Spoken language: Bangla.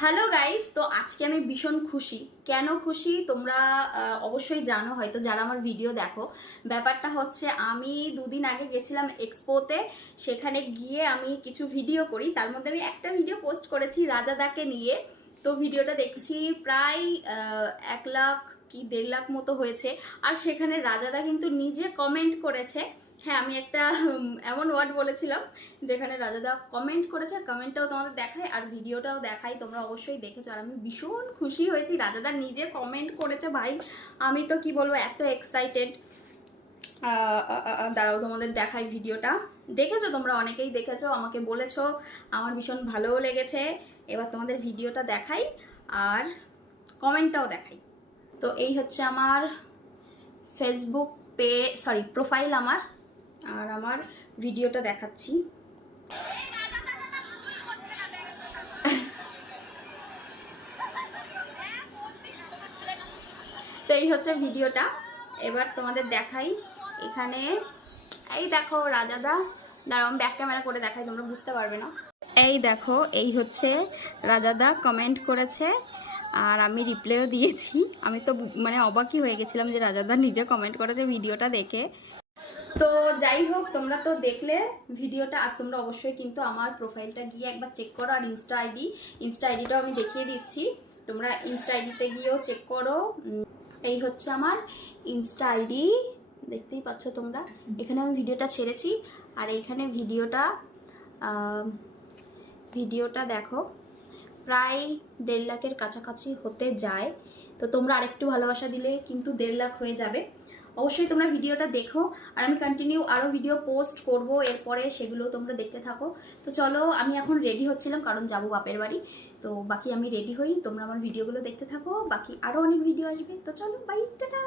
হ্যালো গাইস, তো আজকে আমি ভীষণ খুশি। কেন খুশি তোমরা অবশ্যই জানো, হয়তো যারা আমার ভিডিও দেখো। ব্যাপারটা হচ্ছে আমি দুদিন আগে গেছিলাম এক্সপোতে। সেখানে গিয়ে আমি কিছু ভিডিও করি, তার মধ্যে আমি একটা ভিডিও পোস্ট করেছি রাজাদাকে নিয়ে। তো ভিডিওটা দেখছি প্রায় 1 লাখ কি 1.5 লাখ মতো হয়েছে। আর সেখানে রাজাদা কিন্তু নিজে কমেন্ট করেছে। হ্যাঁ, আমি একটা এমন ওয়ার্ড বলেছিলাম যেখানে রাজাদা কমেন্ট করেছে। কমেন্টটাও তোমাদের দেখায় আর ভিডিওটাও দেখাই, তোমরা অবশ্যই দেখেছো। আর আমি ভীষণ খুশি হয়েছি, রাজাদা নিজে কমেন্ট করেছে। ভাই আমি তো কি বলবো, এত এক্সাইটেড। দাঁড়াও তোমাদের দেখাই ভিডিওটা। দেখেছো তোমরা, অনেকেই দেখেছো, আমাকে বলেছো, আমার ভীষণ ভালোও লেগেছে। এবার তোমাদের ভিডিওটা দেখাই আর কমেন্টটাও দেখাই। তো এই হচ্ছে আমার ফেসবুক প্রোফাইল আমার। আর আমার ভিডিওটা দেখাচ্ছি। তো এই হচ্ছে ভিডিওটা, এবার তোমাদের দেখাই। এখানে এই দেখো রাজাদা, দাঁড়াও আমি ব্যাক ক্যামেরা করে দেখাই, তোমরা বুঝতে পারবে না। এই দেখো, এই হচ্ছে রাজাদা কমেন্ট করেছে আর আমি রিপ্লাইও দিয়েছি। আমি তো মানে অবাকই হয়ে গেছিলাম যে রাজাদা নিজে কমেন্ট করেছে ভিডিওটা দেখে। তো যাই হোক, তোমরা তো দেখলে ভিডিওটা। আর তোমরা অবশ্যই কিন্তু আমার প্রোফাইলটা গিয়ে একবার চেক করো। আর ইনস্টা আইডিটাও আমি দেখিয়ে দিচ্ছি, তোমরা ইনস্টা আইডিতে গিয়েও চেক করো। এই হচ্ছে আমার ইনস্টা আইডি, দেখতেই পাচ্ছ তোমরা। এখানে আমি ভিডিওটা ছেড়েছি আর এইখানে ভিডিওটা দেখো, প্রায় 1.5 লাখের কাছাকাছি হতে যায়। তো তোমরা আরেকটু ভালোবাসা দিলে কিন্তু 1.5 লাখ হয়ে যাবে। অবশ্যই তোমরা ভিডিওটা দেখো আর আমি কন্টিনিউ আরও ভিডিও পোস্ট করব এরপরে, সেগুলো তোমরা দেখতে থাকো। তো চলো, আমি এখন রেডি হচ্ছিলাম কারণ যাব বাপের বাড়ি। তো বাকি আমি রেডি হই, তোমরা আমার ভিডিওগুলো দেখতে থাকো, বাকি আরও অনেক ভিডিও আসবে। তো চলো, বাই, টাটা।